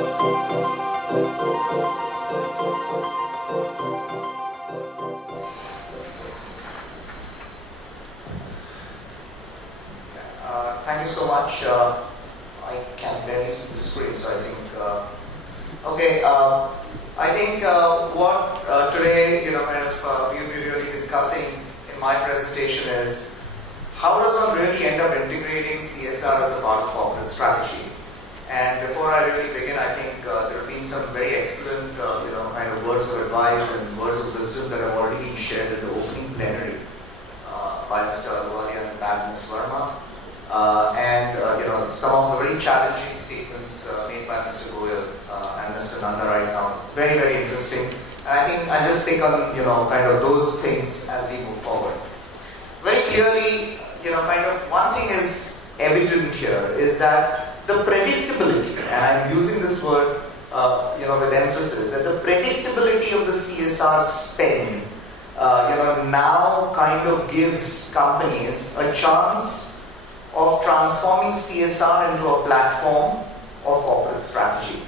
Thank you so much. I can barely see the screen, so I think. I think what today, we'll be really discussing in my presentation is how does one really end up integrating CSR as a part of corporate strategy. And before I really begin, I think there have been some very excellent, words of advice and words of wisdom that have already been shared in the opening plenary by Mr. Ahluwalia and Ms. Verma. Some of the very challenging statements made by Mr. Goyal and Mr. Nanda right now. Very, very interesting. And I think I'll just pick on, those things as we move forward. Very clearly, one thing is evident here is that the predictability, and I'm using this word, with emphasis, that the predictability of the CSR spend, now kind of gives companies a chance of transforming CSR into a platform of corporate strategy.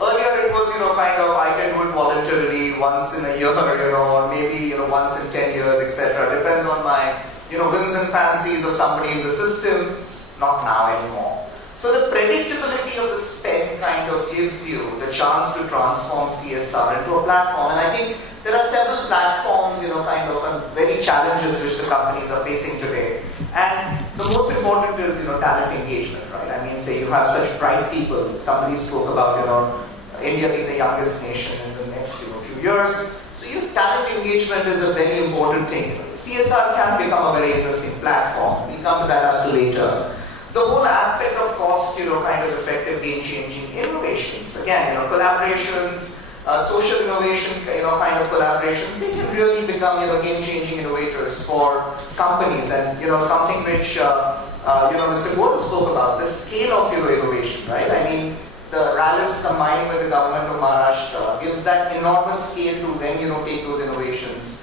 Earlier it was, I can do it voluntarily once in a year, or maybe, once in 10 years, etc. Depends on my, whims and fancies of somebody in the system. Not now anymore. So the predictability of the spend kind of gives you the chance to transform CSR into a platform. And I think there are several platforms, and very challenges which the companies are facing today. And the most important is, talent engagement, right? I mean, say you have such bright people. Somebody spoke about, India being the youngest nation in the next, few years. So talent engagement is a very important thing. CSR can become a very interesting platform. We'll come to that as to later. The whole aspect of cost, effective game-changing innovations. Again, collaborations, social innovation, collaborations, they can really become, game-changing innovators for companies. And, something which, Mr. Goyal spoke about, the scale of your innovation, right? I mean, the rallies combined with the government of Maharashtra gives that enormous scale to then, take those innovations.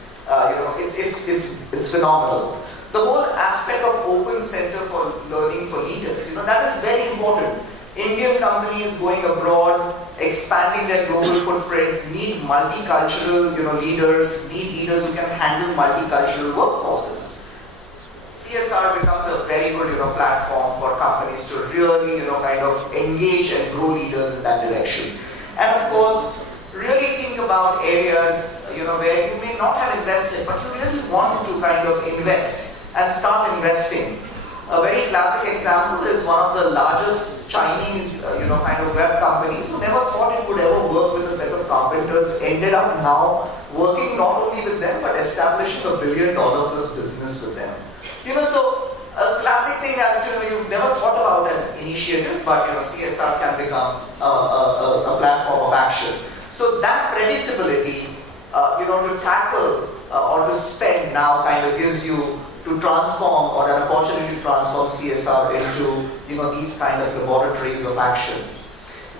It's phenomenal. The whole aspect of open center for learning for leaders, that is very important. Indian companies going abroad, expanding their global footprint, need multicultural, leaders, need leaders who can handle multicultural workforces. CSR becomes a very good, platform for companies to really, engage and grow leaders in that direction. And of course, really think about areas, where you may not have invested, but you really want to invest and start investing. A very classic example is one of the largest Chinese, web companies who never thought it would ever work with a set of carpenters, ended up now working not only with them, but establishing $1 billion plus business with them. So a classic thing as, you've never thought about an initiative, but, CSR can become a platform of action. So that predictability, to tackle or to spend now gives you to transform or an opportunity to transform CSR into, these laboratories of action.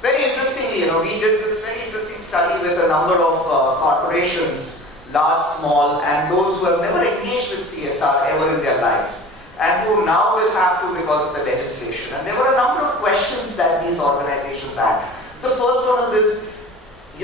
Very interestingly, we did this very interesting study with a number of corporations, large, small, and those who have never engaged with CSR ever in their life, and who now will have to because of the legislation. And there were a number of questions that these organizations had. The first one is this,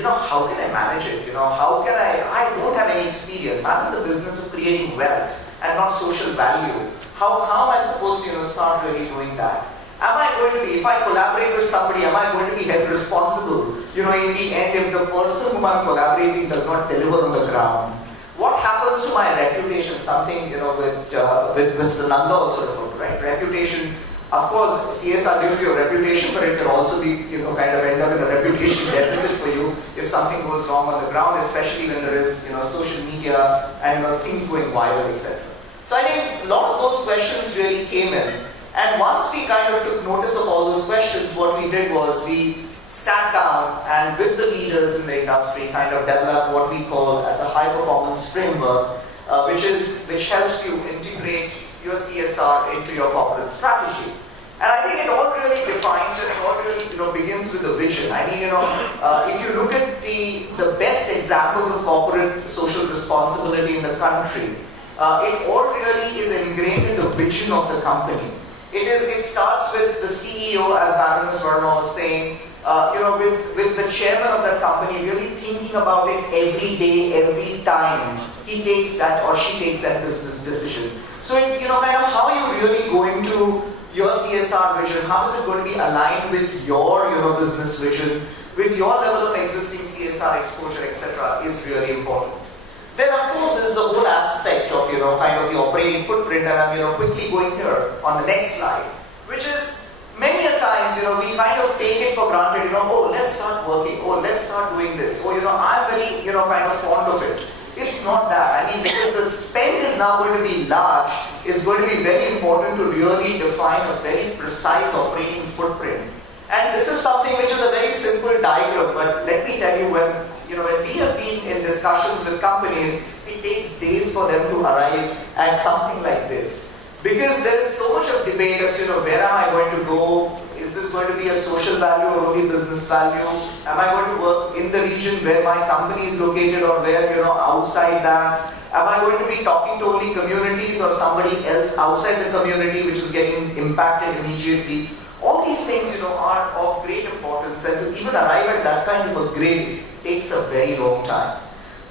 how can I manage it? How can I don't have any experience. I'm in the business of creating wealth and not social value. How am I supposed to, start really doing that? Am I going to be, if I collaborate with somebody, am I going to be held responsible? In the end, if the person whom I'm collaborating does not deliver on the ground, what happens to my reputation? Something, with Mr. Nanda also referred, right? Reputation, of course, CSR gives you a reputation, but it can also be, end up in a reputation deficit for you if something goes wrong on the ground, especially when there is, social media and, things going viral, etc. So I think a lot of those questions really came in. And once we took notice of all those questions, what we did was we sat down and with the leaders in the industry developed what we call as a high performance framework, which helps you integrate your CSR into your corporate strategy. And I think it all really defines and it all really begins with a vision. I mean, if you look at the best examples of corporate social responsibility in the country, it all really is ingrained in the vision of the company. It starts with the CEO, as Baroness Verma was saying, with the chairman of that company really thinking about it every day, every time he takes that or she takes that business decision. So, kind of how are you really going to your CSR vision? How is it going to be aligned with your, business vision, with your level of existing CSR exposure, etc., is really important. Then, of course, is the whole aspect of, kind of the operating footprint, and I'm, quickly going here on the next slide, which is many a times, we kind of take it for granted, oh, let's start working, oh, let's start doing this, oh, I'm very, kind of fond of it. It's not that. I mean, because the spend is now going to be large, it's going to be very important to really define a very precise operating footprint. And this is something which is a very simple diagram, but let me tell you, when we have been in discussions with companies, it takes days for them to arrive at something like this. Because there is so much of debate as where am I going to go? Is this going to be a social value or only business value? Am I going to work in the region where my company is located, or where, outside that? Am I going to be talking to only communities or somebody else outside the community which is getting impacted immediately? All these things, are of great importance, and to even arrive at that kind of a grade takes a very long time.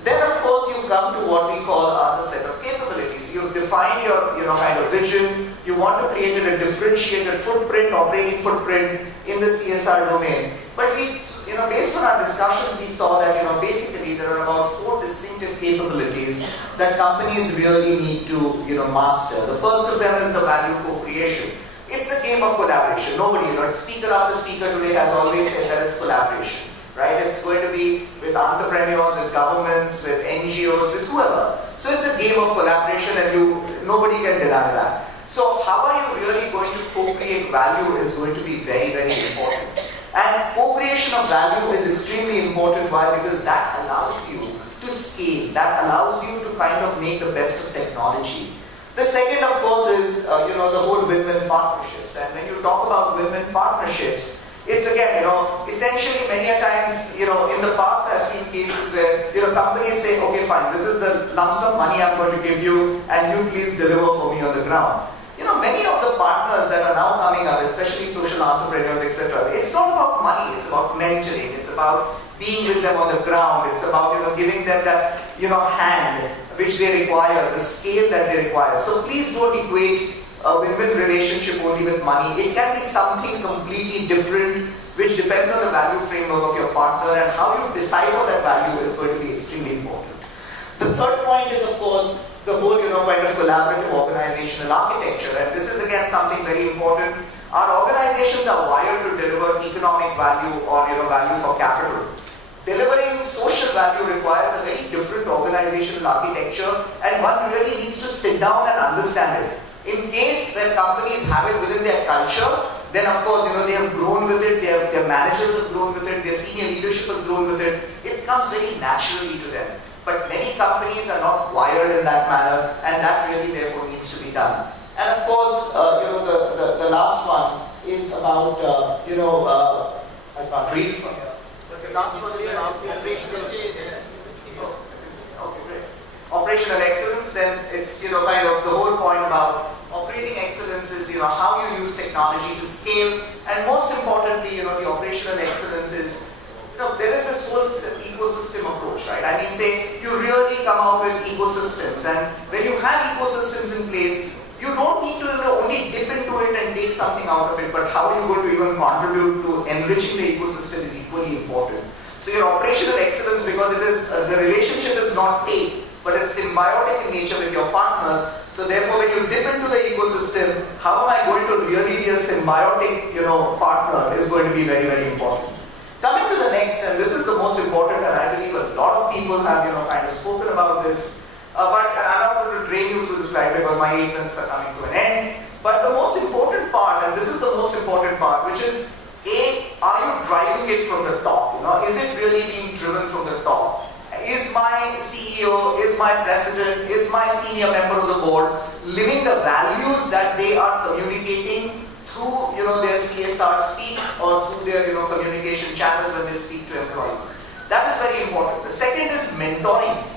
Then, of course, you come to what we call the set of capabilities. You've defined your, kind of vision. You want to create a differentiated footprint, operating footprint in the CSR domain. But we, based on our discussions, we saw that, basically there are about 4 distinctive capabilities that companies really need to, master. The first of them is the value co-creation. It's a game of collaboration. Nobody, speaker after speaker today has always said that it's collaboration. Right? It's going to be with entrepreneurs, with governments, with NGOs, with whoever. So it's a game of collaboration, and nobody can deny that. So how are you really going to co-create value is going to be very, very important. And co-creation of value is extremely important. Why? Because that allows you to scale. That allows you to kind of make the best of technology. The second, of course, is the whole win-win partnerships. And when you talk about win-win partnerships, it's again, essentially many a times, in the past I've seen cases where, companies say, okay, fine, this is the lump sum money I'm going to give you, and you please deliver for me on the ground. Many of the partners that are now coming up, especially social entrepreneurs, etc., it's not about money, it's about mentoring, it's about being with them on the ground, it's about, giving them that, hand which they require, the scale that they require. So please don't equate a win-win relationship only with money. It can be something completely different, which depends on the value framework of your partner, and how you decipher that value is going to be extremely important. The third point is, of course, the whole, kind of collaborative organizational architecture, and this is again something very important. Our organizations are wired to deliver economic value, or value for capital. Delivering social value requires a very different organizational architecture, and one really needs to sit down and understand it. In case when companies have it within their culture, then of course, they have grown with it, their managers have grown with it, their senior leadership has grown with it, it comes very naturally to them. But many companies are not wired in that manner, and that really therefore needs to be done. And of course, the last one is about, I can't read from here. But the last one is about operational excellence. Then it's, kind of the whole point about operating excellence is, how you use technology to scale, and most importantly, the operational excellence is, there is this whole ecosystem approach, right? I mean, say, you really come out with ecosystems, and when you have ecosystems in place, you don't need to only dip into it and take something out of it, but how you going to even contribute to enriching the ecosystem is equally important. So your operational excellence, because it is, the relationship is not take, but it's symbiotic in nature with your partners. So therefore, when you dip into the ecosystem, how am I going to really be a symbiotic, partner is going to be very, very important. Coming to the next, and this is the most important, and I believe a lot of people have, kind of spoken about this, but I'm not going to drain you through the slide because my 8 minutes are coming to an end. But the most important part, and this is the most important part, which is, are you driving it from the top? Is it really being driven from the top? Is my CEO, is my president, is my senior member of the board living the values that they are communicating through, their CSR speak, or through their, communication channels when they speak to employees? That is very important. The second is mentoring.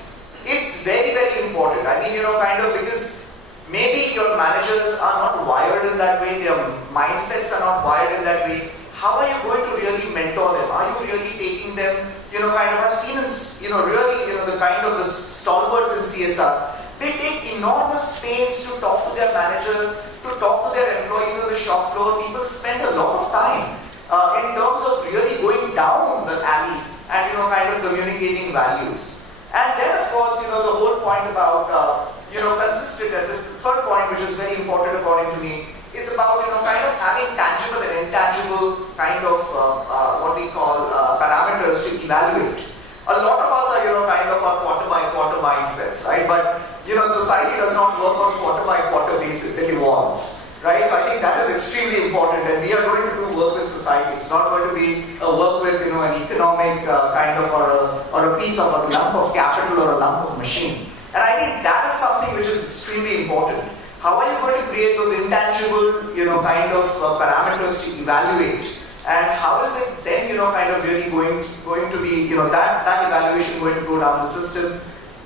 It's very, very important. I mean, kind of, because maybe your managers are not wired in that way, their mindsets are not wired in that way. how are you going to really mentor them? Are you really taking them, kind of, I've seen, really, the kind of the stalwarts in CSRs, they take enormous pains to talk to their managers, to talk to their employees on the shop floor. People spend a lot of time in terms of really going down the alley and, kind of communicating values. And then, of course, the whole point about, consistent, and this is the third point which is very important according to me, is about, kind of having tangible and intangible kind of what we call parameters to evaluate. A lot of us are, kind of our quarter by quarter mindsets, right? But, society does not work on quarter by quarter basis, it evolves, right? So I think that is extremely important, and we are going to do work with society. It's not going to be a work with, an economic kind of, or a piece of a lump of capital or a lump of machine. And I think that is something which is extremely important. How are you going to create those intangible, kind of parameters to evaluate? And how is it then, kind of really going to be, that evaluation going to go down the system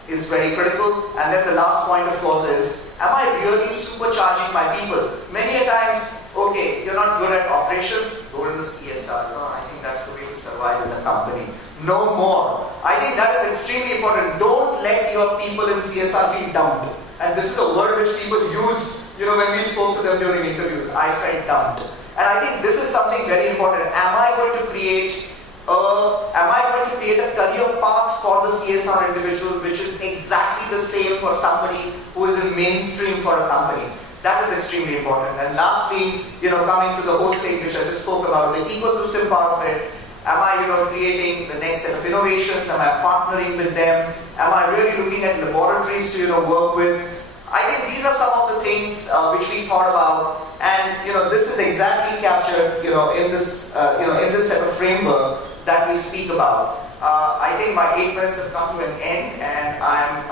is very critical. And then the last point, of course, is, am I really supercharging my people? Many a times, okay, you're not good at operations, go to the CSR. I think that's the way to survive in the company. No more. I think that is extremely important. Don't let your people in CSR feel dumped. And this is a word which people use, when we spoke to them during interviews. I felt dumped. And I think this is something very important. Am I going to create a career path for the CSR individual which is exactly the same for somebody who is in mainstream for a company? That is extremely important. And lastly, coming to the whole thing which I just spoke about, the ecosystem part of it. Am I, creating the next set of innovations? Am I partnering with them? Am I really looking at laboratories to, work with? I think these are some of the things which we thought about, and this is exactly captured, in this, in this set of framework that we speak about. I think my 8 minutes have come to an end, and I'm,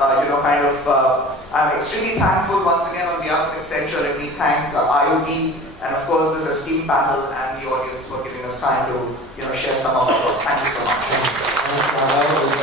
I'm extremely thankful once again on behalf of Accenture. Let me thank IoT and of course this esteemed panel and the audience for giving us time to, share some of our thoughts. Thank you so much.